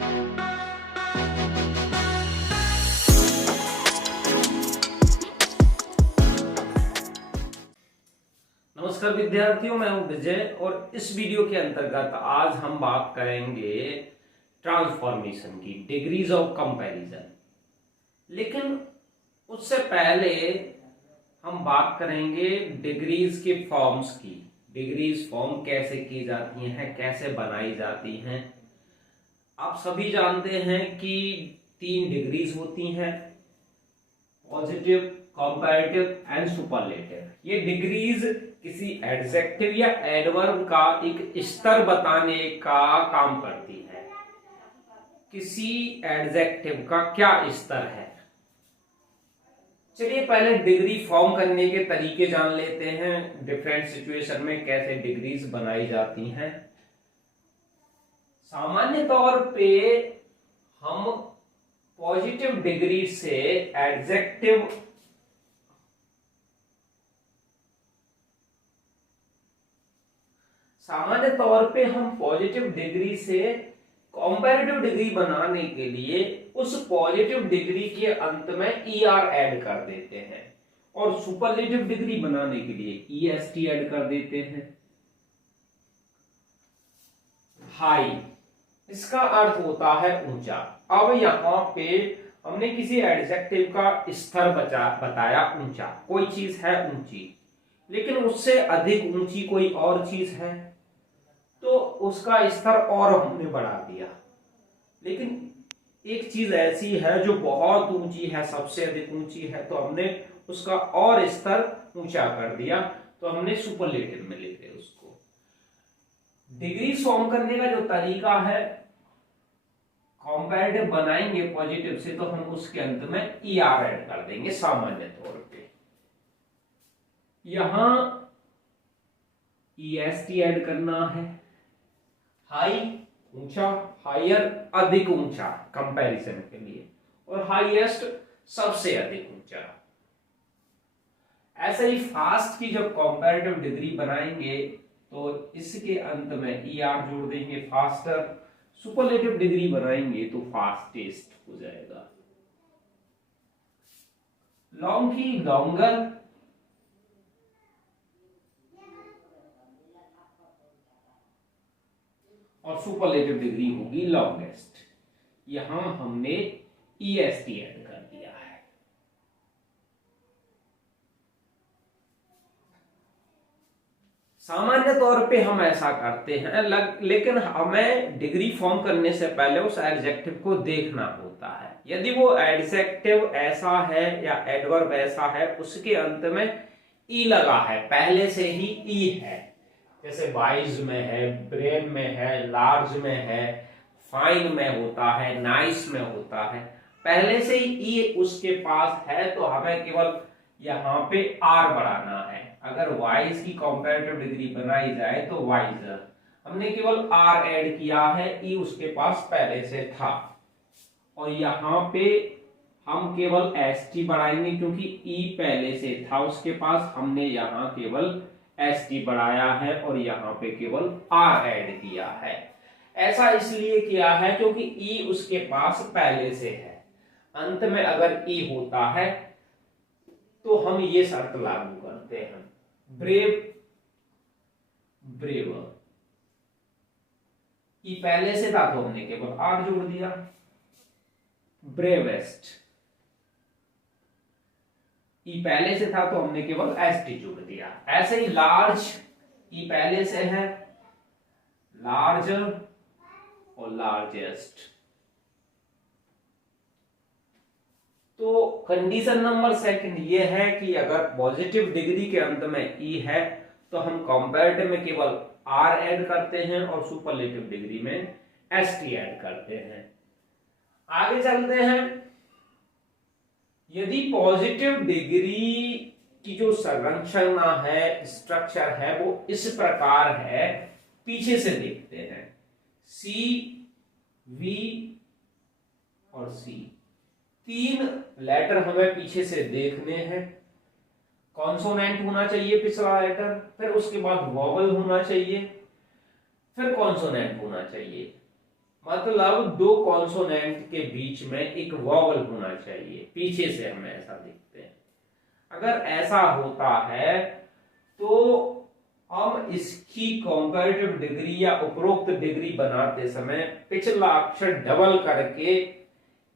नमस्कार विद्यार्थियों, मैं हूं विजय और इस वीडियो के अंतर्गत आज हम बात करेंगे ट्रांसफॉर्मेशन की, डिग्रीज ऑफ कंपैरिजन। लेकिन उससे पहले हम बात करेंगे डिग्रीज के फॉर्म्स की। डिग्रीज फॉर्म कैसे की जाती हैं, कैसे बनाई जाती हैं। आप सभी जानते हैं कि 3 डिग्रीज होती हैं, पॉजिटिव, कंपैरेटिव एंड सुपरलेटिव। ये डिग्रीज किसी एडजेक्टिव या एडवर्ब का एक स्तर बताने का काम करती है। किसी एडजेक्टिव का क्या स्तर है। चलिए पहले डिग्री फॉर्म करने के तरीके जान लेते हैं, डिफरेंट सिचुएशन में कैसे डिग्रीज बनाई जाती हैं। सामान्य तौर पे हम पॉजिटिव डिग्री से एडजेक्टिव सामान्य तौर पे हम पॉजिटिव डिग्री से कंपैरेटिव डिग्री बनाने के लिए उस पॉजिटिव डिग्री के अंत में ईआर ऐड कर देते हैं और सुपरलेटिव डिग्री बनाने के लिए ईएसटी ऐड कर देते हैं। हाई, इसका अर्थ होता है ऊंचा। अब यहां पे हमने किसी एडजेक्टिव का स्तर बताया ऊंचा, कोई चीज है ऊंची, लेकिन उससे अधिक ऊंची कोई और चीज है तो उसका स्तर और हमने बढ़ा दिया। लेकिन एक चीज ऐसी है जो बहुत ऊंची है, सबसे अधिक ऊंची है, तो हमने उसका और स्तर ऊंचा कर दिया, तो हमने सुपरलेटिव में लिखे उसको। डिग्री फॉर्म करने का जो तरीका है, कंपैरेटिव बनाएंगे पॉजिटिव से तो हम उसके अंत में ईआर ऐड कर देंगे सामान्य तौर पे। यहां ईएसटी ऐड करना है। हाई ऊंचा, हायर अधिक ऊंचा कंपैरिजन के लिए, और हाईएस्ट सबसे अधिक ऊंचा। ऐसे ही फास्ट की जब कंपैरेटिव डिग्री बनाएंगे तो इसके अंत में ईआर जोड़ देंगे, फास्टर। सुपरलेटिव डिग्री बनाएंगे तो फास्टेस्ट हो जाएगा। लॉन्ग की लॉन्गर, और सुपरलेटिव डिग्री होगी लॉन्गेस्ट। यहां हमने ईएसटी ऐड कर दिया है। सामान्य तौर पे हम ऐसा करते हैं, लेकिन हमें डिग्री फॉर्म करने से पहले उस एडजेक्टिव को देखना होता है। यदि वो एडजेक्टिव ऐसा है या एडवर्ब ऐसा है उसके अंत में ई लगा है, पहले से ही ई है, जैसे वाइज में है, ब्रेन में है, लार्ज में है, फाइन में होता है, नाइस में होता है, पहले से ही ई उसके पास है, तो हमें केवल यहां पे आर बढ़ाना है। अगर वाइज की कंपैरेटिव डिग्री बनाई जाए तो वाइजर, हमने केवल आर ऐड किया है, ई उसके पास पहले से था। और यहां पे हम केवल एसटी बढ़ाएंगे क्योंकि ई पहले से था उसके पास, हमने यहां केवल एसटी बढ़ाया है और यहां पे केवल आर ऐड किया है। ऐसा इसलिए किया है क्योंकि ई उसके पास पहले से है। अंत में अगर ई होता है तो हम ये शर्त लागू करते हैं, ब्रेव, ब्रेवर। ई पहले से था तो हमने केवल आर जोड़ दिया। ब्रेवेस्ट, ई पहले से था तो हमने केवल एसटी जोड़ दिया। ऐसे ही लार्ज, ई पहले से है, लार्जर और लार्जेस्ट। तो कंडीशन नंबर सेकंड ये है कि अगर पॉजिटिव डिग्री के अंत में ई है तो हम कंपैरेटिव में केवल आर ऐड करते हैं और सुपरलेटिव डिग्री में एसटी ऐड करते हैं। आगे चलते हैं। यदि पॉजिटिव डिग्री की जो संरचना है, स्ट्रक्चर है, वो इस प्रकार है, पीछे से देखते हैं, सी, वी और सी, 3 लेटर हमें पीछे से देखने हैं। कॉन्सोनेंट होना चाहिए पिछला लेटर, फिर उसके बाद वॉवल होना चाहिए, फिर कॉन्सोनेंट होना चाहिए। मतलब दो कॉन्सोनेंट के बीच में एक वॉवल होना चाहिए, पीछे से हम ऐसा देखते हैं। अगर ऐसा होता है तो हम इसकी कंपैरेटिव डिग्री या उपरोक्त डिग्री बनाते समय पिछला अक्षर डबल करके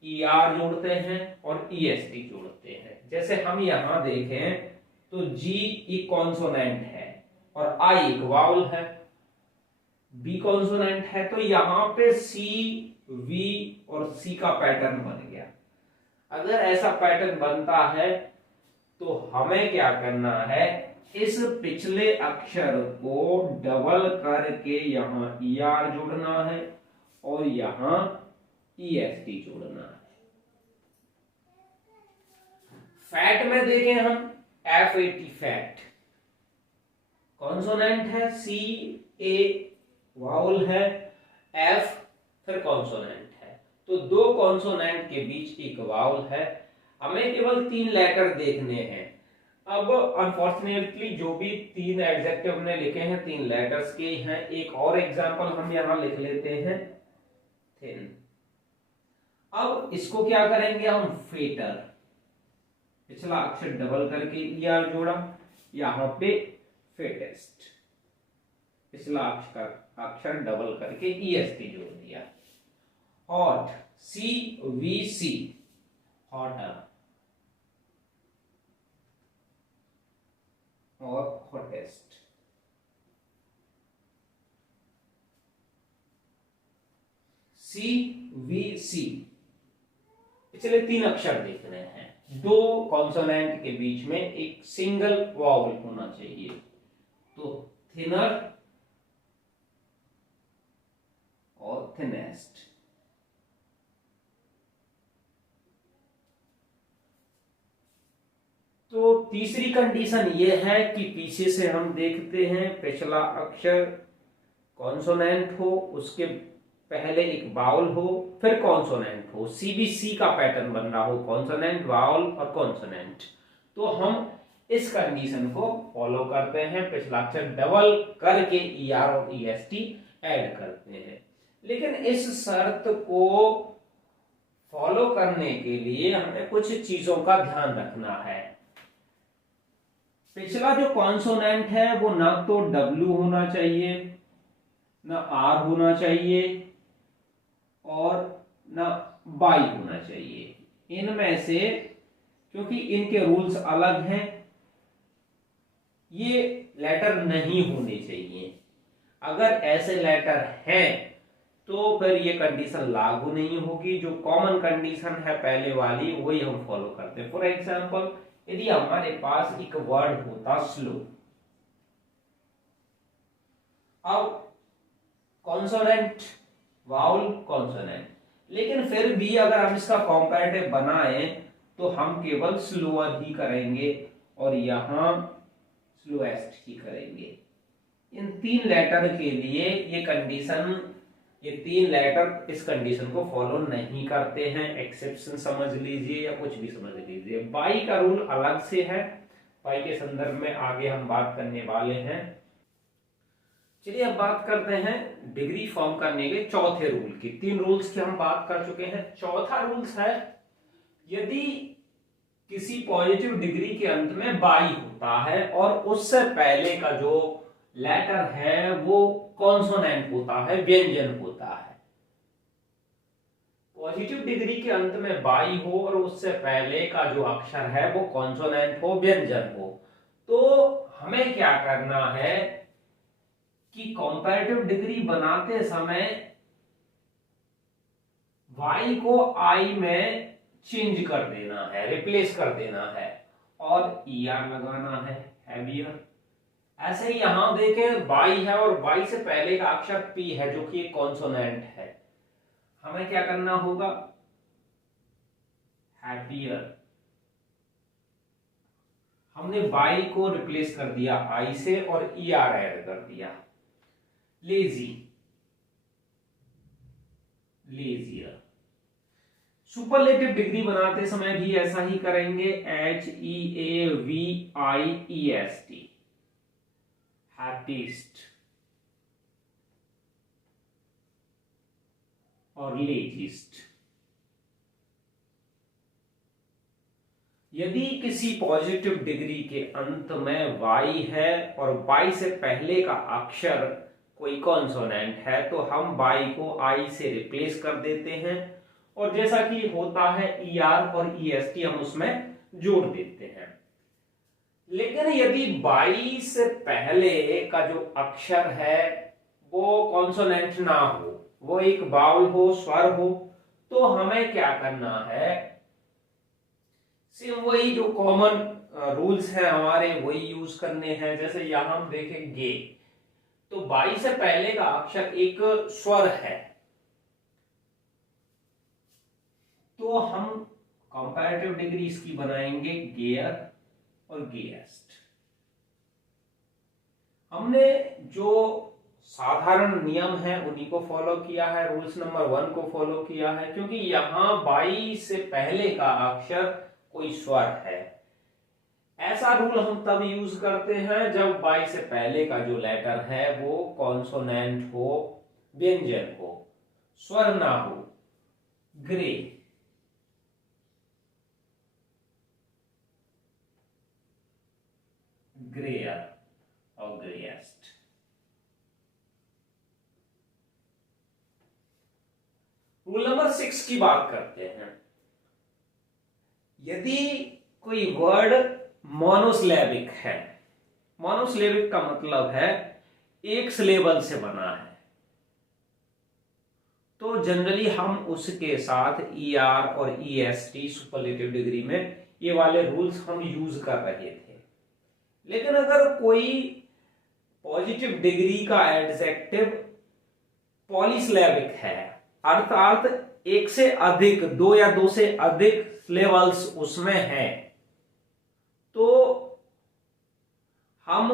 ER जोड़ते हैं और EST जोड़ते हैं। जैसे हम यहां देखें तो G एक कॉन्सोनेंट है और I एक वावल है, B कॉन्सोनेंट है, तो यहां पे C, V और C का पैटर्न बन गया। अगर ऐसा पैटर्न बनता है तो हमें क्या करना है, इस पिछले अक्षर को डबल करके यहां ER जोड़ना है और यहां EST जोड़ना है। फैट में देखें हम, FAT फैट कॉन्सोनेंट है, C A वाउल है, F फिर कॉन्सोनेंट है, तो दो कॉन्सोनेंट के बीच एक वाउल है। हमें केवल 3 लेटर देखने हैं। अब अनफॉर्चुनेटली जो भी 3 एडजेक्टिव हमने लिखे हैं 3 लेटर्स के हैं। एक और एग्जांपल हम यहां लिख लेते हैं, थिन। अब इसको क्या करेंगे हम, फेटर, पिछला अक्षर डबल करके ER जोड़ा, यहां पे फेटेस्ट, पिछला अक्षर डबल करके EST जोड़ दिया। हॉट, CVC, हॉटर और हॉटेस्ट। CVC, पिछले 3 अक्षर देख रहे हैं, दो कॉन्सोनेंट के बीच में एक सिंगल वॉवल होना चाहिए, तो थिनर और थिनेस्ट। तो तीसरी कंडीशन यह है कि पीछे से हम देखते हैं पिछला अक्षर कॉन्सोनेंट हो, उसके पहले एक वावल हो, फिर कॉन्सोनेंट हो, CBC का पैटर्न बन रहा हो, कॉन्सोनेंट, वावल और कॉन्सोनेंट। तो हम इस कंडीशन को फॉलो करते हैं, पिछला अक्षर डबल करके ER और EST ऐड करते हैं। लेकिन इस शर्त को फॉलो करने के लिए हमें कुछ चीजों का ध्यान रखना है। पिछला जो कॉन्सोनेंट है वो ना तो W होना चाहिए, ना R होना चाहिए और ना Y होना चाहिए। इनमें से, क्योंकि इनके रूल्स अलग हैं, ये लेटर नहीं होने चाहिए। अगर ऐसे लेटर हैं तो फिर ये कंडीशन लागू नहीं होगी। जो कॉमन कंडीशन है पहले वाली वही हम फॉलो करते हैं। फॉर एग्जांपल, यदि हमारे पास एक वर्ड होता स्लो, अब कॉन्सोनेंट, वाउल, कॉन्सोनेंट, लेकिन फिर भी अगर हम इसका कॉम्पैरेटिव बनाएं तो हम केवल स्लोअर ही करेंगे और यहां स्लोएस्ट ही करेंगे। इन 3 लेटर के लिए ये कंडीशन, ये 3 लेटर इस कंडीशन को फॉलो नहीं करते हैं। एक्सेप्शन समझ लीजिए या कुछ भी समझ लीजिए। बाई का रूल अलग से है, बाई के संदर्भ में आगे हम बात करने वाले हैं। चलिए अब बात करते हैं डिग्री फॉर्म करने के चौथे रूल की। 3 रूल्स की हम बात कर चुके हैं। चौथा रूल्स है, यदि किसी पॉजिटिव डिग्री के अंत में बाई होता है और उससे पहले का जो लेटर है वो कॉन्सोनेंट होता है, व्यंजन होता है। पॉजिटिव डिग्री के अंत में बाई हो और उससे पहले का जो अक्षर है वो कॉन्सोनेंट हो, व्यंजन हो, तो हमें क्या करना है कि कंपैरेटिव डिग्री बनाते समय Y को I में चेंज कर देना है, रिप्लेस कर देना है और ER लगाना है, हैवियर। ऐसे ही यहां देखें, Y है और Y से पहले का अक्षर P है जो कि एक कॉन्सोनेंट है। हमें क्या करना होगा, हैप्पियर। हमने Y को रिप्लेस कर दिया I से और ER ऐड कर दिया। Lazy, leisure. सुपरलेटिव डिग्री बनाते समय भी ऐसा ही करेंगे, HEAVIEST, हैप्पीस्ट। और लेजिस्ट। यदि किसी पॉजिटिव डिग्री के अंत में y है और y से पहले का अक्षर कोई कॉन्सोनेंट है तो हम y को I से रिप्लेस कर देते हैं और जैसा कि होता है ER और EST हम उसमें जोड़ देते हैं। लेकिन यदि y से पहले का जो अक्षर है वो कॉन्सोनेंट ना हो, वो एक वावल हो, स्वर हो, तो हमें क्या करना है, सेम वही जो कॉमन रूल्स हैं हमारे वही यूज करने हैं। जैसे यहां हम देखेंगे तो बाई से पहले का अक्षर एक स्वर है तो हम कंपैरेटिव डिग्री इसकी बनाएंगे गेयर और गेएस्ट। हमने जो साधारण नियम है उन्हीं को फॉलो किया है, रूल्स नंबर 1 को फॉलो किया है, क्योंकि यहां बाई से पहले का अक्षर कोई स्वर है। ऐसा रूल हम तब यूज करते हैं जब बाई से पहले का जो लेटर है वो कॉन्सोनेंट हो, व्यंजन हो, स्वर ना हो। ग्रे, ग्रेयर और ग्रेएस्ट। रूल नंबर 6 की बात करते हैं। यदि कोई वर्ड मोनोसिलेबिक है, मोनोसिलेबिक का मतलब है एक सिलेबल से बना है, तो जनरली हम उसके साथ ER और EST सुपरलेटिव डिग्री में ये वाले रूल्स हम यूज कर रहे थे। लेकिन अगर कोई पॉजिटिव डिग्री का एडजेक्टिव पॉलीसिलेबिक है, अर्थात एक से अधिक, दो या दो से अधिक सिलेबल्स उसमें है, तो हम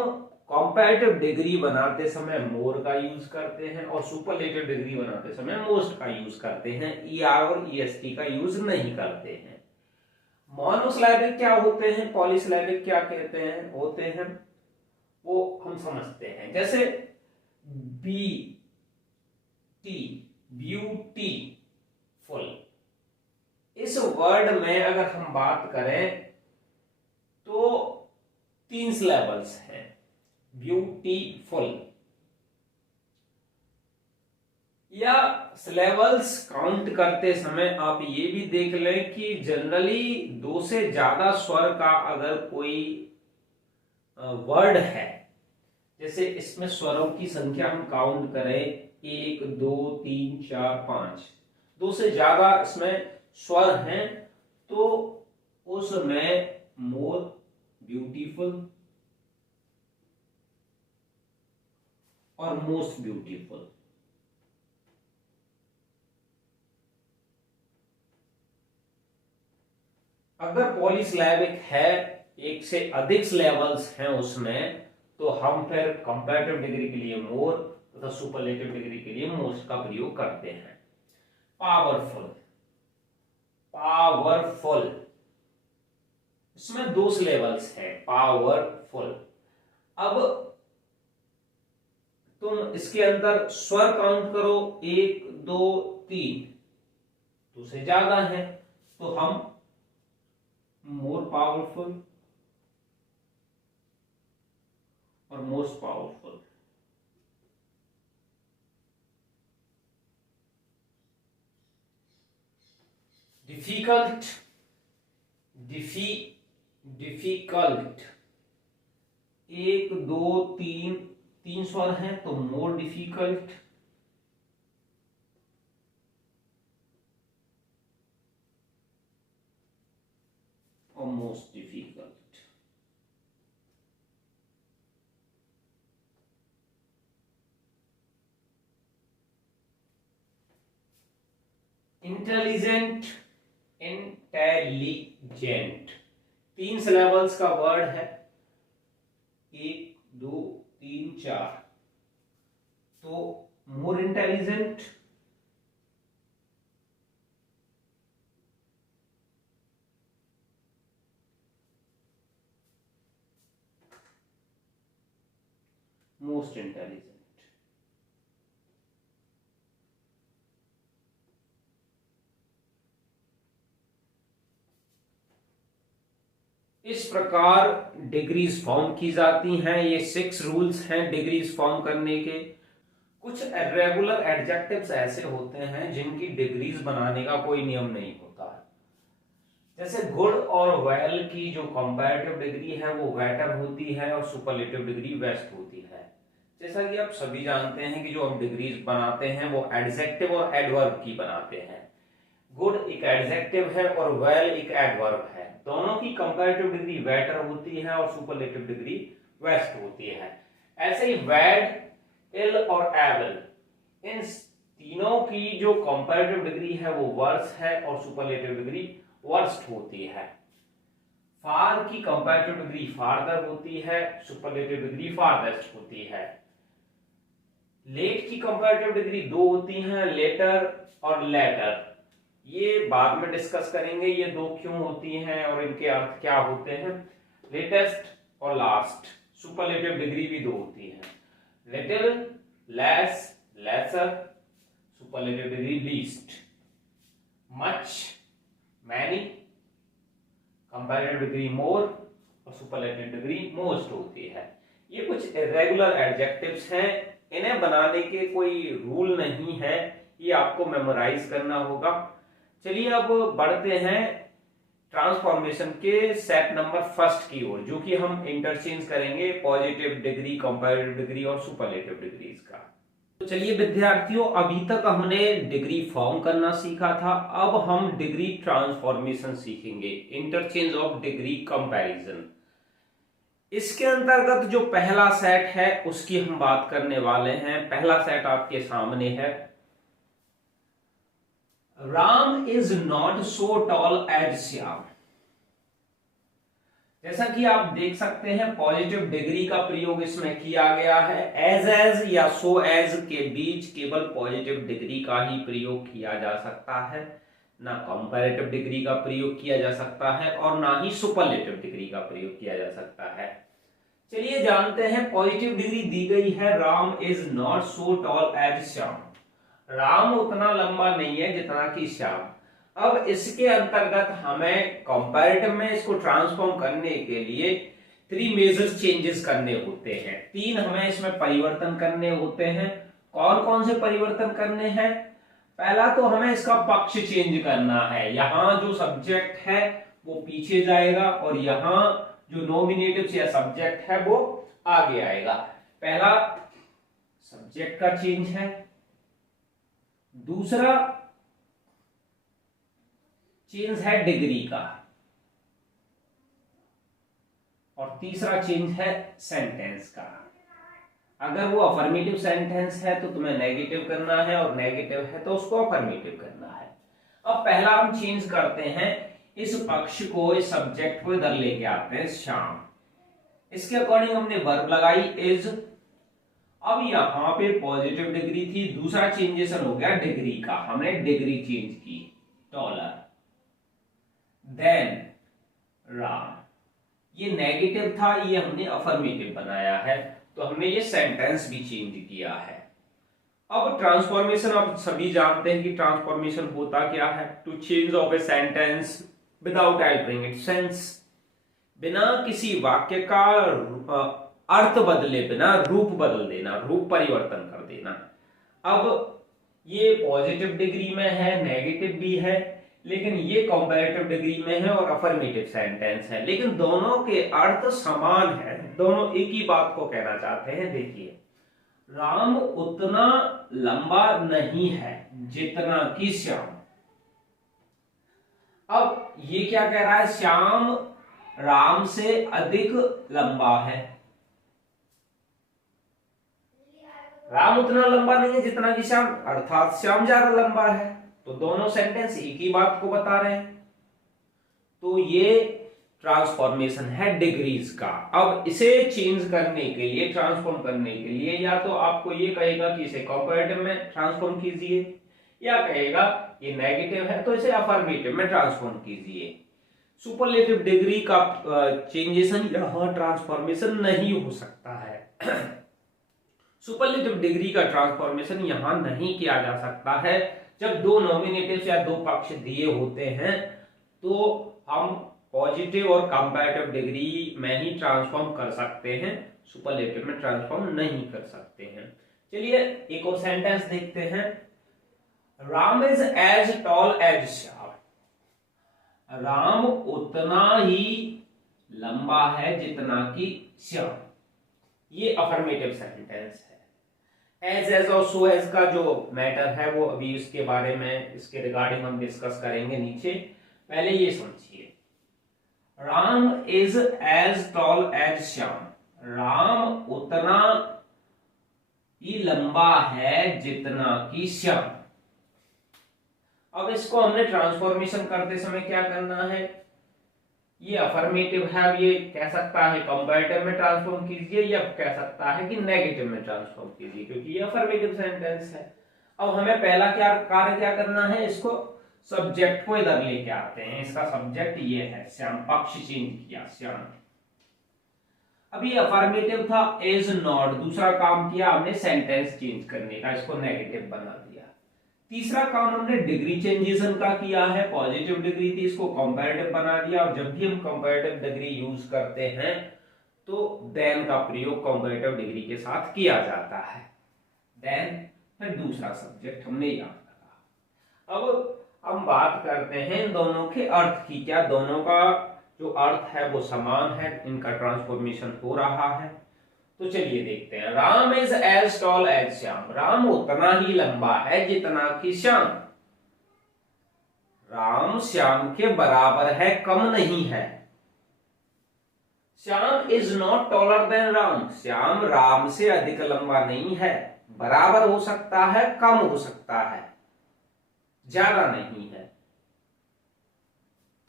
कंपैरेटिव डिग्री बनाते समय मोर का यूज करते हैं और सुपरलेटिव डिग्री बनाते समय मोस्ट का यूज करते हैं, ER और EST का यूज नहीं करते हैं। मोनोसिलेबिक क्या होते हैं, पॉलीसिलेबिक क्या कहते हैं होते हैं, वो हम समझते हैं। जैसे बी टी, ब्यूटीफुल, इस वर्ड में अगर हम बात करें तो 3 सिलेबल्स हैं, ब्यूटीफुल। या सिलेबल्स काउंट करते समय आप ये भी देख लें कि जनरली 2 से ज्यादा स्वर का अगर कोई वर्ड है, जैसे इसमें स्वरों की संख्या हम काउंट करें 1 2 3 4 5, 2 से ज्यादा इसमें स्वर हैं, तो उसमें मोर, ब्यूटीफुल और मोस्ट ब्यूटीफुल। अगर पॉलीसिलेबिक है, एक से अधिक सिलेबल्स हैं उसमें, तो हम फिर कंपैरेटिव डिग्री के लिए मोर तथा सुपरलेटिव डिग्री के लिए मोस्ट का प्रयोग करते हैं। पावरफुल, पावरफुल, इसमें 2 सिलेबल्स है, पावरफुल। अब तुम इसके अंदर स्वर काउंट करो 1 2 3, 2 से ज्यादा है, तो हम मोर पावरफुल और मोस्ट पावरफुल। डिफिकल्ट, डिफिकल्ट, 1 2 3, 3 स्वर हैं तो मोर डिफिकल्ट। और most difficult. Intelligent, intelligent, 3 syllables का वर्ड है, 1 2 3 4, तो मोर इंटेलिजेंट, मोस्ट इंटेलिजेंट। इस प्रकार डिग्रीज फॉर्म की जाती हैं। ये 6 रूल्स हैं डिग्रीज फॉर्म करने के। कुछ इर्रेगुलर एडजेक्टिव्स ऐसे होते हैं जिनकी डिग्रीज बनाने का कोई नियम नहीं होता है। जैसे गुड और वेल की जो कंपैरेटिव डिग्री है वो बेटर होती है और सुपरलेटिव डिग्री बेस्ट होती है। जैसा कि आप सभी जानते हैं कि जो हम डिग्रीज बनाते हैं वो एडजेक्टिव और एडवर्ब की बनाते हैं। गुड एक एडजेक्टिव है और वेल एक एडवर्ब है। दोनों की कंपैरेटिव डिग्री बेटर होती है और सुपरलेटिव डिग्री बेस्ट होती है। ऐसे ही बैड, इल और एबल, इन तीनों की जो कंपैरेटिव डिग्री है वो वर्स है और सुपरलेटिव डिग्री वर्स्ट होती है। फार की कंपैरेटिव डिग्री फारदर होती है, सुपरलेटिव डिग्री फारदेस्ट होती है। लेट की कंपैरेटिव डिग्री 2 होती हैं, लेटर और लेटर। ये बाद में डिस्कस करेंगे ये 2 क्यों होती हैं और इनके अर्थ क्या होते हैं। लेटेस्ट और लास्ट, सुपरलेटिव डिग्री भी 2 होती है। Little, less, lesser, superlative degree least. Much, many, comparative degree more और सुपरलेटिव डिग्री मोस्ट होती है। ये कुछ इर्रेगुलर एडजेक्टिव्स हैं, इन्हें बनाने के कोई रूल नहीं है, ये आपको मेमोराइज करना होगा। चलिए अब बढ़ते हैं ट्रांसफॉर्मेशन के सेट नंबर फर्स्ट की ओर, जो कि हम इंटरचेंज करेंगे पॉजिटिव डिग्री, कंपैरेटिव डिग्री और सुपरलेटिव डिग्रीज का। तो चलिए विद्यार्थियों, अभी तक हमने डिग्री फॉर्म करना सीखा था, अब हम डिग्री ट्रांसफॉर्मेशन सीखेंगे, इंटरचेंज ऑफ डिग्री कंपैरिजन। इसके अंतर्गत जो पहला सेट है उसकी हम बात करने वाले हैं। पहला सेट आपके सामने है। Ram is not so tall as Shyam. जैसा कि आप देख सकते हैं पॉजिटिव डिग्री का प्रयोग इसमें किया गया है। एज या सो एज के बीच केवल पॉजिटिव डिग्री का ही प्रयोग किया जा सकता है, ना कंपैरेटिव डिग्री का प्रयोग किया जा सकता है और ना ही सुपरलेटिव डिग्री का प्रयोग किया जा सकता है। चलिए जानते हैं। पॉजिटिव डिग्री दी गई है, Ram is not so tall as Shyam. राम उतना लंबा नहीं है जितना कि श्याम। अब इसके अंतर्गत हमें कंपैरेटिव में इसको ट्रांसफॉर्म करने के लिए 3 मेजर चेंजेस करने होते हैं। 3 हमें इसमें परिवर्तन करने होते हैं। कौन कौन से परिवर्तन करने हैं? पहला तो हमें इसका पक्ष चेंज करना है। यहां जो सब्जेक्ट है वो पीछे जाएगा और यहां जो नॉमिनेटिव या सब्जेक्ट है वो आगे आएगा। पहला सब्जेक्ट का चेंज है, दूसरा चेंज है डिग्री का और तीसरा चेंज है सेंटेंस का। अगर वो अफर्मेटिव सेंटेंस है तो तुम्हें नेगेटिव करना है और नेगेटिव है तो उसको अफर्मेटिव करना है। अब पहला हम चेंज करते हैं, इस पक्ष को, इस सब्जेक्ट को इधर लेके आते हैं श्याम। इसके अकॉर्डिंग हमने वर्ब लगाई इज। अब यहां पे पॉजिटिव डिग्री थी, दूसरा चेंजेशन हो गया डिग्री का, हमने डिग्री चेंज की, टॉलर। देन राम, ये नेगेटिव था, ये हमने अफर्मेटिव बनाया है, तो हमने ये सेंटेंस भी चेंज किया है। अब ट्रांसफॉर्मेशन आप सभी जानते हैं कि ट्रांसफॉर्मेशन होता क्या है। To change of a sentence without altering its sense, बिना किसी वाक्य का अर्थ बदले बिना रूप बदल देना, रूप परिवर्तन कर देना। अब ये पॉजिटिव डिग्री में है, नेगेटिव भी है, लेकिन ये कंपैरेटिव डिग्री में है और अफर्मेटिव सेंटेंस है, लेकिन दोनों के अर्थ समान है, दोनों एक ही बात को कहना चाहते हैं। देखिए, राम उतना लंबा नहीं है जितना कि श्याम। अब ये क्या कह रहा है? श्याम राम से अधिक लंबा है। राम उतना लंबा नहीं है जितना कि श्याम, अर्थात श्याम ज्यादा लंबा है। तो दोनों सेंटेंस एक ही बात को बता रहे हैं। तो ये ट्रांसफॉर्मेशन है डिग्रीज का। अब इसे चेंज करने के लिए, ट्रांसफॉर्म करने के लिए, या तो आपको ये कहेगा कि इसे कंपैरेटिव में ट्रांसफॉर्म कीजिए, या कहेगा ये नेगेटिव है तो इसे अफर्मेटिव में ट्रांसफॉर्म कीजिए। सुपरलेटिव डिग्री का चेंजेशन यहां ट्रांसफॉर्मेशन नहीं हो सकता है। सुपरलेटिव डिग्री का ट्रांसफॉर्मेशन यहां नहीं किया जा सकता है। जब 2 नॉमिनेटिव्स या 2 पक्ष दिए होते हैं तो हम पॉजिटिव और कंपैरेटिव डिग्री में ही ट्रांसफॉर्म कर सकते हैं, सुपरलेटिव में ट्रांसफॉर्म नहीं कर सकते हैं। चलिए एक और सेंटेंस देखते हैं। Ram is as tall as Shyam. राम उतना ही लंबा है जितना कि श्याम। ये अफर्मेटिव सेंटेंस है। एज और सो एज का जो मैटर है वो अभी इसके बारे में, इसके रिगार्डिंग हम डिस्कस करेंगे नीचे। पहले ये समझिए, Ram is as tall as Shyam. राम उतना ही लंबा है जितना कि श्याम। अब इसको हमने ट्रांसफॉर्मेशन करते समय क्या करना है, ये अफर्मेटिव है, अब ये कह सकता है कंपैरेटिव में ट्रांसफॉर्म कीजिए, या कह सकता है कि नेगेटिव में ट्रांसफॉर्म कीजिए, क्योंकि ये अफर्मेटिव सेंटेंस है। अब हमें पहला कार्य क्या करना है, इसको सब्जेक्ट को इधर लेके आते हैं। इसका सब्जेक्ट ये है श्याम, पक्ष चेंज किया श्याम। अभी अफर्मेटिव था इज नॉट, दूसरा काम किया हमने सेंटेंस चेंज करने का, इसको नेगेटिव बना दिया। तीसरा काम हमने डिग्री चेंजेशन का किया है, पॉजिटिव डिग्री थी इसको कंपैरेटिव बना दिया। और जब भी हम कंपैरेटिव डिग्री यूज करते हैं तो देन का प्रयोग कंपैरेटिव डिग्री के साथ किया जाता है। देन फिर दूसरा सब्जेक्ट हमने याद करा। अब हम बात करते हैं इन दोनों के अर्थ की। क्या दोनों का जो अर्थ है वो समान है, इनका ट्रांसफॉर्मेशन हो रहा है? तो चलिए देखते हैं। Ram is as tall as Shyam. राम उतना ही लंबा है जितना कि श्याम। राम श्याम के बराबर है, कम नहीं है। Shyam is not taller than Ram. Shyam Ram से अधिक लंबा नहीं है, बराबर हो सकता है, कम हो सकता है, ज्यादा नहीं है।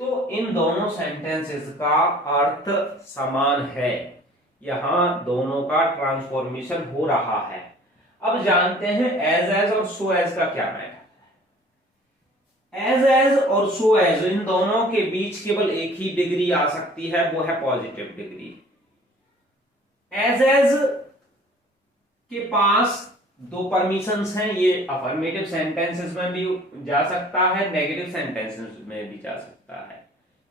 तो इन दोनों सेंटेंसेस का अर्थ समान है, यहां दोनों का ट्रांसफॉर्मेशन हो रहा है। अब जानते हैं एज और सो एज का क्या मैटर है। एज और सो एज इन दोनों के बीच केवल एक ही डिग्री आ सकती है, वो है पॉजिटिव डिग्री। एज के पास दो परमिशंस हैं, ये अफर्मेटिव सेंटेंसेस में भी जा सकता है, नेगेटिव सेंटेंसेस में भी जा सकता है।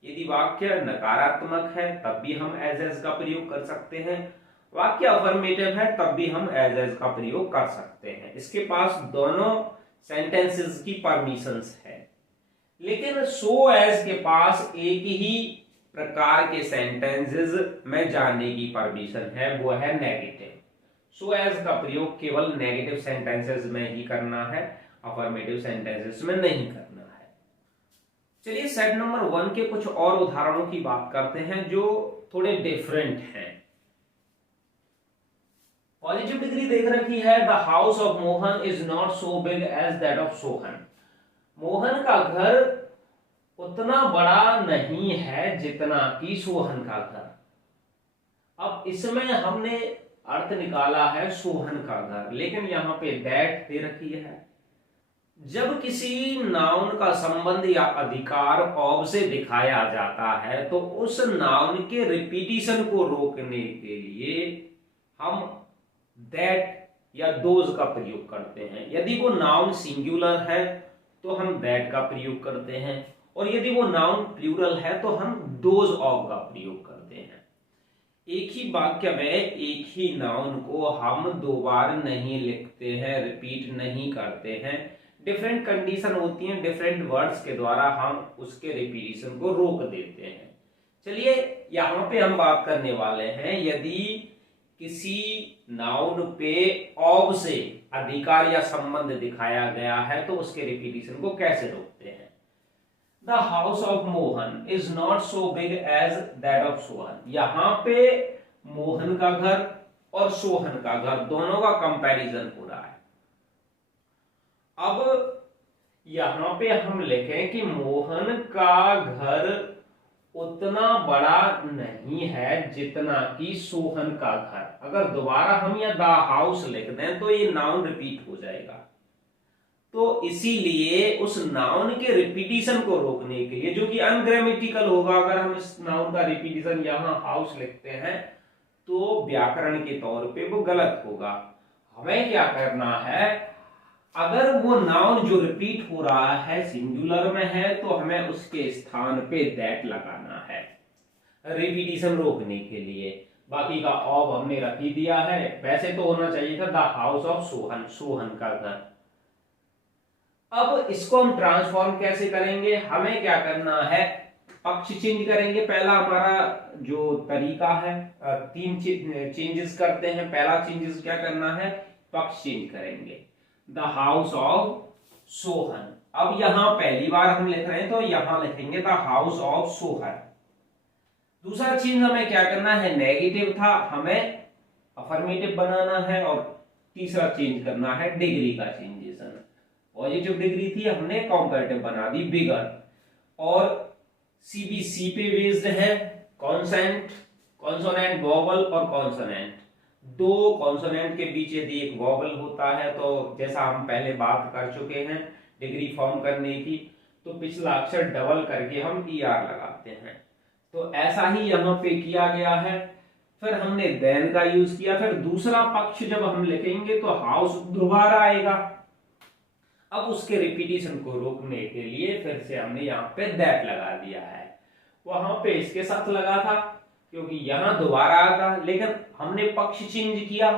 यदि वाक्य नकारात्मक है तब भी हम एज का प्रयोग कर सकते हैं, वाक्य अफर्मेटिव है तब भी हम एज का प्रयोग कर सकते हैं। इसके पास दोनों सेंटेंसेस की परमिशंस है। लेकिन सो एज के पास एक ही प्रकार के सेंटेंसेस में जाने की परमिशन है, वो है नेगेटिव। सो एज का प्रयोग केवल नेगेटिव सेंटेंसेस में ही करना है, अफर्मेटिव सेंटेंसेस में नहीं करना है। चलिए सेट नंबर 1 के कुछ और उदाहरणों की बात करते हैं जो थोड़े डिफरेंट हैं। पॉजिटिव डिग्री देख रखी है, the house of Mohan is not so big as that of Sohan. Mohan का घर उतना बड़ा नहीं है जितना कि सोहन का घर। अब इसमें हमने अर्थ निकाला है सोहन का घर, लेकिन यहां पे दैट दे रखी है। जब किसी नाउन का संबंध या अधिकार ऑब से दिखाया जाता है तो उस नाउन के रिपीटिशन को रोकने के लिए हम दैट या दोज का प्रयोग करते हैं। यदि वो नाउन सिंगुलर है तो हम दैट का प्रयोग करते हैं, और यदि वो नाउन प्लूरल है तो हम दोज ऑफ का प्रयोग करते हैं। एक ही वाक्य में एक ही नाउन को हम दो बार नहीं लिखते हैं, रिपीट नहीं करते हैं। डिफरेंट कंडीशन होती हैं, डिफरेंट वर्ड्स के द्वारा हम उसके रिपीटिशन को रोक देते हैं। चलिए यहां पे हम बात करने वाले हैं, यदि किसी नाउन पे ऑब से अधिकार या संबंध दिखाया गया है तो उसके रिपीटिशन को कैसे रोकते हैं। The house of Mohan is not so big as that of Sohan. यहां पे मोहन का घर और सोहन का घर दोनों का कंपैरिजन हो रहा है। अब यहां पे हम लिखें कि मोहन का घर उतना बड़ा नहीं है जितना कि सोहन का घर। अगर दोबारा हम यह द हाउस लिख दें तो ये नाउन रिपीट हो जाएगा, तो इसीलिए उस नाउन के रिपीटिशन को रोकने के लिए, जो कि अनग्रामेटिकल होगा अगर हम इस नाउन का रिपीटिशन यहां हाउस लिखते हैं तो व्याकरण के तौर पे वो गलत होगा। हमें क्या करना है, अगर वो नाउन जो रिपीट हो रहा है सिंगुलर में है तो हमें उसके स्थान पे दैट लगाना है रिपीटिशन रोकने के लिए। बाकी का ऑफ हमने रख ही दिया है। वैसे तो होना चाहिए था the house of Sohan, Sohan का घर। अब इसको हम ट्रांसफॉर्म कैसे करेंगे, हमें क्या करना है, पक्ष चेंज करेंगे। पहला हमारा जो तरीका है, तीन चेंजेस करते हैं। पहला चेंजेस क्या करना है, पक्ष चेंज करेंगे। द हाउस ऑफ सोहन, अब यहां पहली बार हम लिख रहे हैं तो यहां लिखेंगे द हाउस ऑफ सोहन। दूसरा चीज हमें क्या करना है, नेगेटिव था, हमें अफर्मेटिव बनाना है। और तीसरा चेंज करना है डिग्री का चेंजेशन। पॉजिटिव डिग्री थी, हमने कॉम्पैरेटिव बना दी बिगर। और सीबीसी पे बेस्ड है, कॉन्सेंट, कॉन्सोनेंट, वोवल और कॉन्सोनेंट। दो कॉन्सोनेंट के बीच यदि एक वोवल होता है तो जैसा हम पहले बात कर चुके हैं डिग्री फॉर्म करने की, तो पिछला अक्षर डबल करके हम ER लगाते हैं। तो ऐसा ही यहां पे किया गया है। फिर हमने देन का यूज किया। फिर दूसरा पक्ष जब हम लिखेंगे तो हाउस दोबारा आएगा। अब उसके रिपीटिशन को रोकने के लिए फिर से हमने यहाँ पे दैट लगा दिया है। वहां पे इसके साथ लगा था क्योंकि यहां दोबारा आता, लेकिन हमने पक्ष चेंज किया।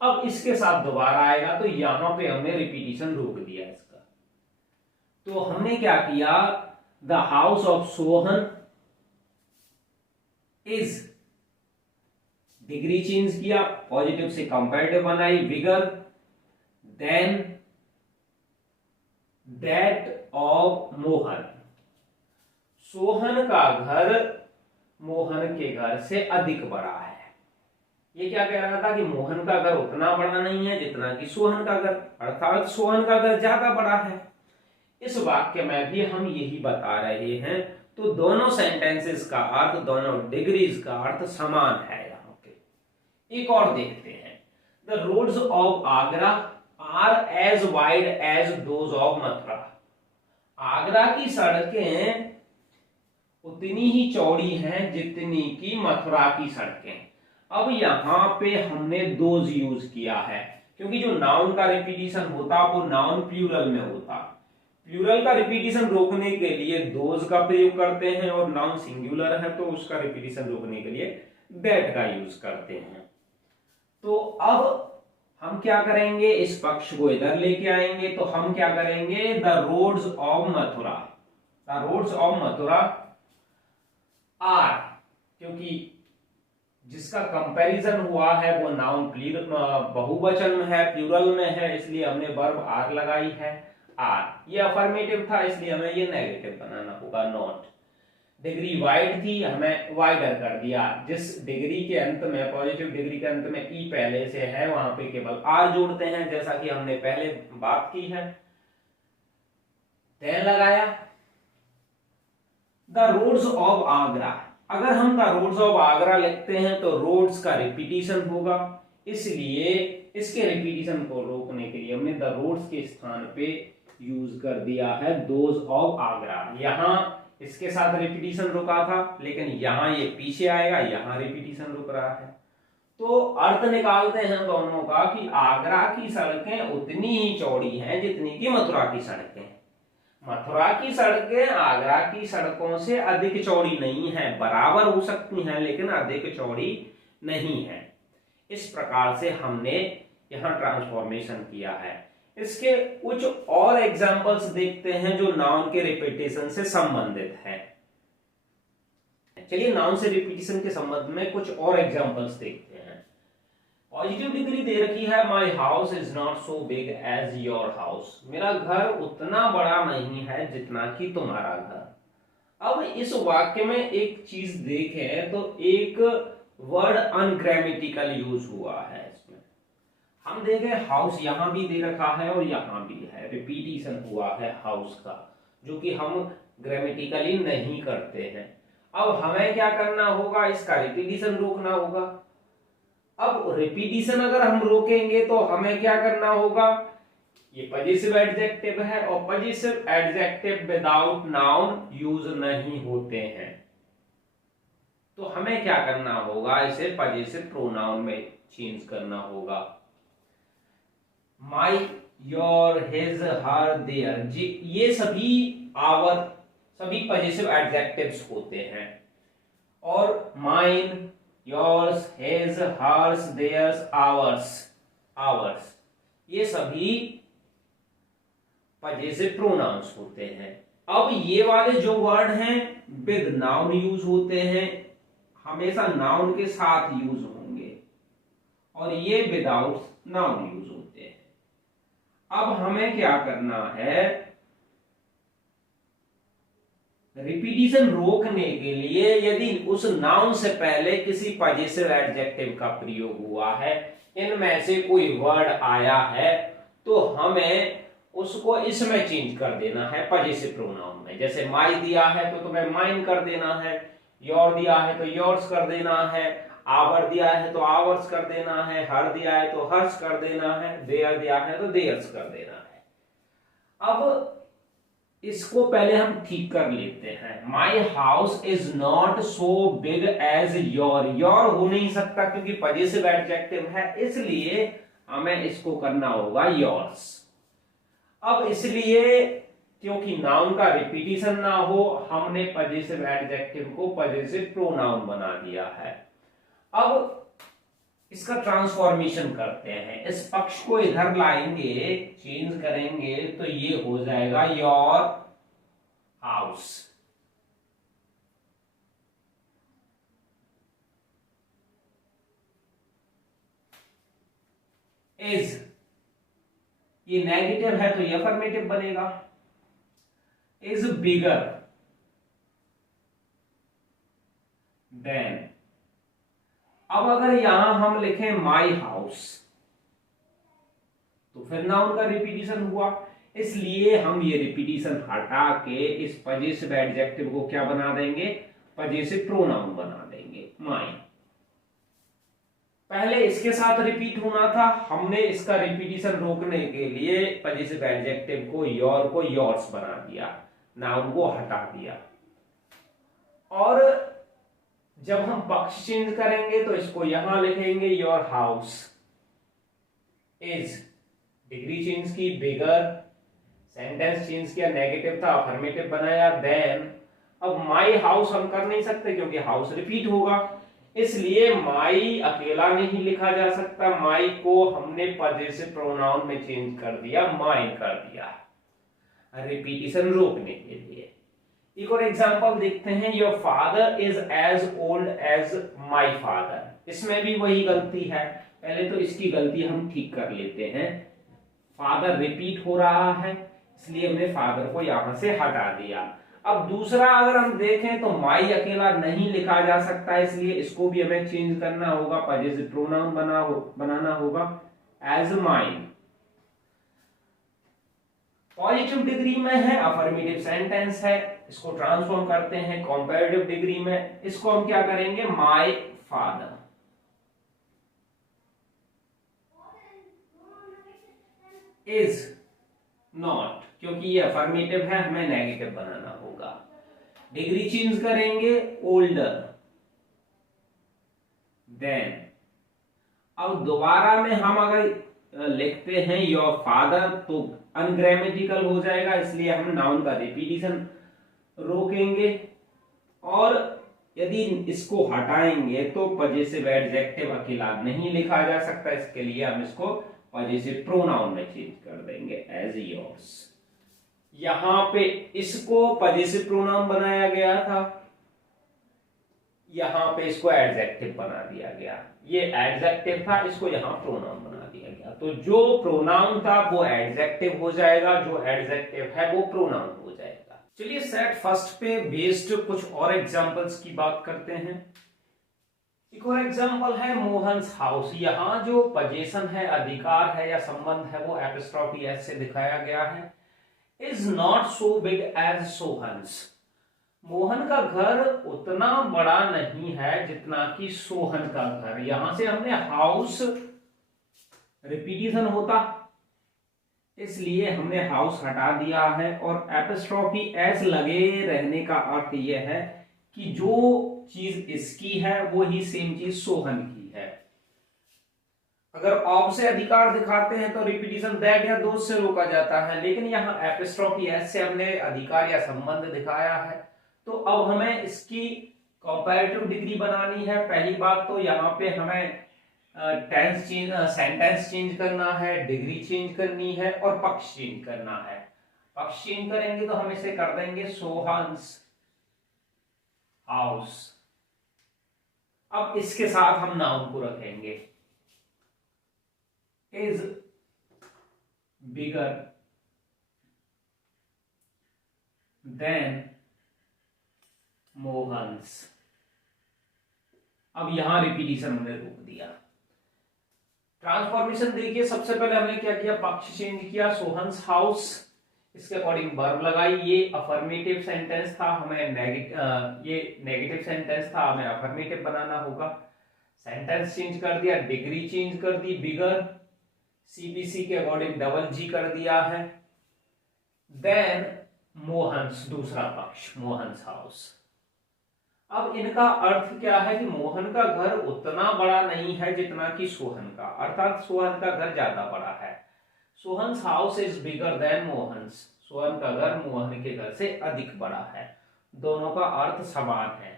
अब इसके साथ दोबारा आएगा तो यहां पे हमने रिपीटिशन रोक दिया इसका। तो हमने क्या किया, the house of Sohan is, degree change किया, पॉजिटिव से कंपैरेटिव बनाई bigger, then that of Mohan, Sohan का घर मोहन के घर से अधिक बड़ा है। ये क्या कह रहा था कि मोहन का घर उतना बड़ा नहीं है जितना कि सोहन का घर, अर्थात सोहन का घर ज्यादा बड़ा है। इस वाक्य में भी हम यही बता रहे हैं। तो दोनों सेंटेंसेस का अर्थ, दोनों डिग्रीज का अर्थ समान है। यहाँ पे एक और देखते हैं, the roads of Agra are as wide as those of Mathura. Agra की सड़कें उतनी ही चौड़ी हैं जितनी की मथुरा की सड़कें। अब यहां पे हमने दोज यूज किया है क्योंकि जो नाउन का रिपीटिशन होता वो नाउन प्लूरल में होता। प्लूरल का रिपीटिशन रोकने के लिए दोज का प्रयोग करते हैं और नाउन सिंगुलर है तो उसका रिपीटिशन रोकने के लिए दैट का यूज करते हैं। तो अब हम क्या करेंगे, इस पक्ष को इधर लेके आएंगे। तो हम क्या करेंगे, the roads of Mathura, the roads of Mathura are, क्योंकि जिसका कंपैरिजन हुआ है वो नाउन बहुवचन में है, प्लूरल में है, इसलिए हमने वर्ब आर लगाई है। आर ये अफर्मेटिव था इसलिए हमें ये नेगेटिव बनाना होगा, नॉट। डिग्री वाइड थी, हमें वाइडर कर दिया। जिस डिग्री के अंत में, पॉजिटिव डिग्री के अंत में ई पहले से है वहां पे केवल आर जोड़ते हैं, जैसा कि हमने पहले बात की है। देन लगाया द रोड्स ऑफ आगरा। अगर हम द रोड्स ऑफ आगरा लिखते हैं तो रोड्स का रिपीटिशन होगा, इसलिए इसके रिपीटिशन को रोकने के लिए हमने द रोड्स के स्थान पे यूज कर दिया है दोज ऑफ आगरा। यहां इसके साथ रिपीटिशन रुका था लेकिन यहां ये पीछे आएगा, यहां रिपीटिशन रुक रहा है। तो अर्थ निकालते हैं दोनों का कि आगरा की सड़कें उतनी ही चौड़ी हैं जितनी की मथुरा की सड़कें। मथुरा की सड़कें आगरा की सड़कों से अधिक चौड़ी नहीं है, बराबर हो सकती हैं लेकिन अधिक चौड़ी नहीं है। इस प्रकार से हमने यहां ट्रांसफॉर्मेशन किया है। इसके कुछ और एग्जांपल्स देखते हैं जो नाउन के रिपीटिशन से संबंधित है। चलिए नाउन से रिपीटिशन के संबंध में कुछ और एग्जांपल्स देखते हैं। पॉजिटिव डिग्री दे रखी है, my house is not so big as your house. मेरा घर उतना बड़ा नहीं है जितना कि तुम्हारा घर। अब इस वाक्य में एक चीज देखें तो एक वर्ड अनग्रामेटिकल यूज हुआ है। इसमें हम देखें हाउस यहां भी दे रखा है और यहां भी है, रिपीटिशन हुआ है हाउस का, जो कि हम ग्रामेटिकली नहीं करते हैं। अब हमें क्या करना होगा, इसका रिपीटिशन रोकना होगा। अब रिपीटिशन अगर हम रोकेंगे तो हमें क्या करना होगा, ये पजेसिव एडजेक्टिव है और possessive adjective without noun use नहीं होते हैं। तो हमें क्या करना होगा, इसे पजेसिव प्रोनाउन में चेंज करना होगा। My your, his, her, their, ये सभी आवर, सभी पजेसिव एडजेक्टिव्स होते हैं। और mine, yours, his, hers, theirs, ours, ours, ये सभी पजेसिव प्रोनाउंस होते हैं। अब ये वाले जो वर्ड हैं विद नाउन यूज होते हैं, हमेशा नाउन के साथ यूज होंगे, और ये विदाउट नाउन यूज होते हैं। अब हमें क्या करना है, रिपीटिशन रोकने के लिए यदि उस नाउन से पहले किसी पजेसिव एडजेक्टिव का प्रयोग हुआ है, इनमें से कोई वर्ड आया है, तो हमें उसको इसमें चेंज कर देना है पजेसिव प्रोनाउन में। जैसे माई दिया है तो तुम्हें माइन कर देना है, योर दिया है तो योर्स कर देना है, आवर दिया है तो आवर्स कर देना है, हर दिया है तो हर्ष कर देना है, देयर दिया है तो देयर्स कर देना है। अब इसको पहले हम ठीक कर लेते हैं। My house is not so big as your, your हो नहीं सकता क्योंकि पजेसिव एडजेक्टिव है, इसलिए हमें इसको करना होगा योर्स। अब इसलिए क्योंकि नाउन का रिपीटिशन ना हो, हमने पजेसिव एडजेक्टिव को पजेसिव प्रोनाउन बना दिया है। अब इसका ट्रांसफॉर्मेशन करते हैं, इस पक्ष को इधर लाएंगे, चेंज करेंगे, तो ये हो जाएगा योर हाउस। इज, ये नेगेटिव है तो ये अफर्मेटिव बनेगा। इज बिगर देन, अब अगर यहां हम लिखें माई हाउस तो फिर नाउन का रिपीटिशन हुआ, इसलिए हम ये रिपीटिशन हटा के इस पजेसिव एडजेक्टिव को क्या बना देंगे, पजेसिव प्रोनाउन बना देंगे, माई। पहले इसके साथ रिपीट होना था, हमने इसका रिपीटिशन रोकने के लिए पजेसिव एडजेक्टिव को योर को योर्स बना दिया, नाउन को हटा दिया। और जब हम पक्ष चेंज करेंगे तो इसको यहां लिखेंगे your house. Is, degree change की, बिगर, सेंटेंस चेंज किया, नेगेटिव था अफर्मेटिव बनाया, देन। अब माई हाउस हम कर नहीं सकते क्योंकि हाउस रिपीट होगा, इसलिए माई अकेला नहीं लिखा जा सकता, माई को हमने पजेसिव प्रोनाउन में चेंज कर दिया, माइन कर दिया, रिपीटिशन रोकने के लिए। एक और एग्जांपल देखते हैं, your father is as old as my father. इसमें भी वही गलती है, पहले तो इसकी गलती हम ठीक कर लेते हैं। फादर रिपीट हो रहा है, इसलिए हमने फादर को यहां से हटा दिया। अब दूसरा अगर हम देखें तो माई अकेला नहीं लिखा जा सकता, इसलिए इसको भी हमें चेंज करना होगा, पजेसिव प्रोनाउन बनाना होगा, एज माइन। पॉजिटिव डिग्री में है, अफर्मेटिव सेंटेंस है, इसको ट्रांसफॉर्म करते हैं कंपैरेटिव डिग्री में, इसको हम क्या करेंगे, माय फादर। इज नॉट, क्योंकि ये अफर्मेटिव है, हमें नेगेटिव बनाना होगा, डिग्री चेंज करेंगे, ओल्डर देन। अब दोबारा में हम अगर लिखते हैं योर फादर तो अनग्रामेटिकल हो जाएगा, इसलिए हम नाउन का रिपीटिशन रोकेंगे, और यदि इसको हटाएंगे तो पजेसिव एडजेक्टिव अकेला नहीं लिखा जा सकता, इसके लिए हम इसको पजेसिव प्रोनाउन में चेंज कर देंगे, एज योर्स। यहां पे इसको पजेसिव प्रोनाउन बनाया गया था, यहां पे इसको एडजेक्टिव बना दिया गया, ये एडजेक्टिव था, इसको यहां प्रोनाउन बना दिया गया, तो जो प्रोनाउन था वो एडजेक्टिव हो जाएगा, जो एडजेक्टिव है वो प्रोनाउन हो जाएगा। चलिए सेट फर्स्ट पे बेस्ड कुछ और एग्जांपल्स की बात करते हैं। एक और एग्जांपल है मोहन्स हाउस। यहाँ जो पोजीशन है, अधिकार है या संबंध है, वो एपिस्ट्रॉफी एस से दिखाया गया है। Is not so big as Sohan's. Mohan का घर उतना बड़ा नहीं है जितना कि सोहन का घर। यहां से हमने हाउस रिपीटिशन होता, इसलिए हमने हाउस हटा दिया है, और एपिस्ट्रॉफी एस लगे रहने का अर्थ यह है कि जो चीज इसकी है वो ही सेम चीज सोहन की है। अगर ऑफ से अधिकार दिखाते हैं तो रिपीटिशन दैट या दोष से रोका जाता है, लेकिन यहाँ एपिस्ट्रॉफी एस से हमने अधिकार या संबंध दिखाया है। तो अब हमें इसकी कंपैरेटिव डिग्री बनानी है। पहली बात तो यहाँ पे हमें टेंस चेंज, सेंटेंस चेंज करना है, डिग्री चेंज करनी है और पक्ष चेंज करना है। पक्ष चेंज करेंगे तो हम इसे कर देंगे सोहन्स हाउस। अब इसके साथ हम नाउन को रखेंगे, इज बिगर देन मोहन्स। अब यहां रिपीटिशन हमने रोक दिया। ट्रांसफॉर्मेशन देखिए, सबसे पहले हमने क्या किया, पक्ष चेंज किया, सोहन्स हाउस, इसके अकॉर्डिंग वर्ब लगाई। ये अफर्मेटिव सेंटेंस था, हमें ये नेगेटिव सेंटेंस था, हमें अफर्मेटिव बनाना होगा। सेंटेंस चेंज कर दिया, डिग्री चेंज कर दी, बिगर, सीबीसी के अकॉर्डिंग डबल जी कर दिया है। देन मोहन्स, दूसरा पक्ष, मोहन्स हाउस। अब इनका अर्थ क्या है कि मोहन का घर उतना बड़ा नहीं है जितना कि सोहन का, अर्थात सोहन का घर ज्यादा बड़ा है। Sohan's house is bigger than Mohan's, Sohan का घर मोहन के घर से अधिक बड़ा है। दोनों का अर्थ समान है।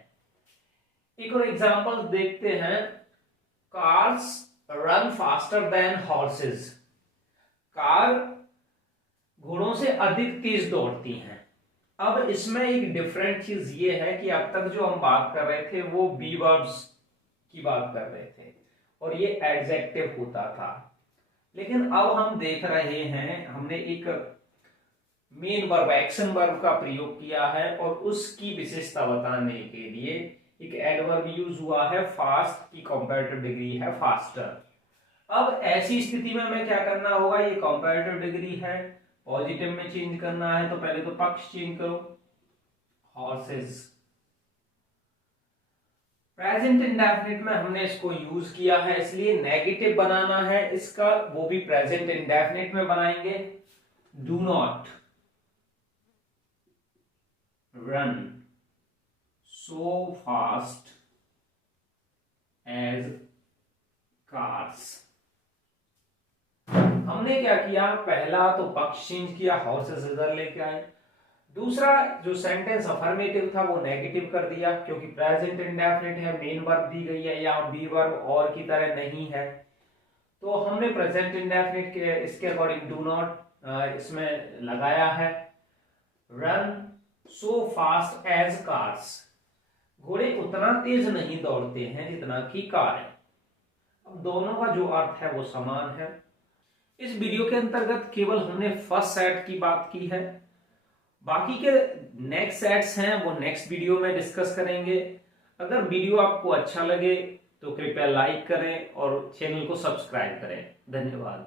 एक और एग्जांपल देखते हैं, cars run faster than horses, car घोड़ों से अधिक तेज दौड़ती हैं। अब इसमें एक डिफरेंट चीज ये है कि अब तक जो हम बात कर रहे थे वो बी वर्ब्स की बात कर रहे थे और ये एडजेक्टिव होता था, लेकिन अब हम देख रहे हैं, हमने एक मेन वर्ब, एक्शन वर्ब का प्रयोग किया है और उसकी विशेषता बताने के लिए एक एडवर्ब यूज हुआ है, फास्ट की कंपैरेटिव डिग्री है फास्टर। अब ऐसी स्थिति में हमें क्या करना होगा, ये कंपैरेटिव डिग्री है, पॉजिटिव में चेंज करना है, तो पहले तो पक्ष चेंज करो, हॉर्सेस। प्रेजेंट इंडेफिनिट में हमने इसको यूज किया है, इसलिए नेगेटिव बनाना है इसका, वो भी प्रेजेंट इंडेफिनिट में बनाएंगे। Do not run so fast as cars. हमने क्या किया, पहला तो पक्ष चेंज किया, हॉर्सेस इधर लेके आए। दूसरा जो सेंटेंस अफर्मेटिव था वो नेगेटिव कर दिया, क्योंकि प्रेजेंट इंडेफिनिट है, मेन वर्ब दी गई है, या बी वर्ब और की तरह नहीं है, तो हमने प्रेजेंट इंडेफिनिट के इसके अकॉर्डिंग डू नॉट इसमें लगाया है। Run so fast as cars, घोड़े उतना तेज नहीं दौड़ते हैं जितना कि कार है। अब दोनों का जो अर्थ है वो समान है। इस वीडियो के अंतर्गत केवल हमने फर्स्ट सेट की बात की है, बाकी के नेक्स्ट सेट्स हैं वो नेक्स्ट वीडियो में डिस्कस करेंगे। अगर वीडियो आपको अच्छा लगे तो कृपया लाइक करें और चैनल को सब्सक्राइब करें। धन्यवाद।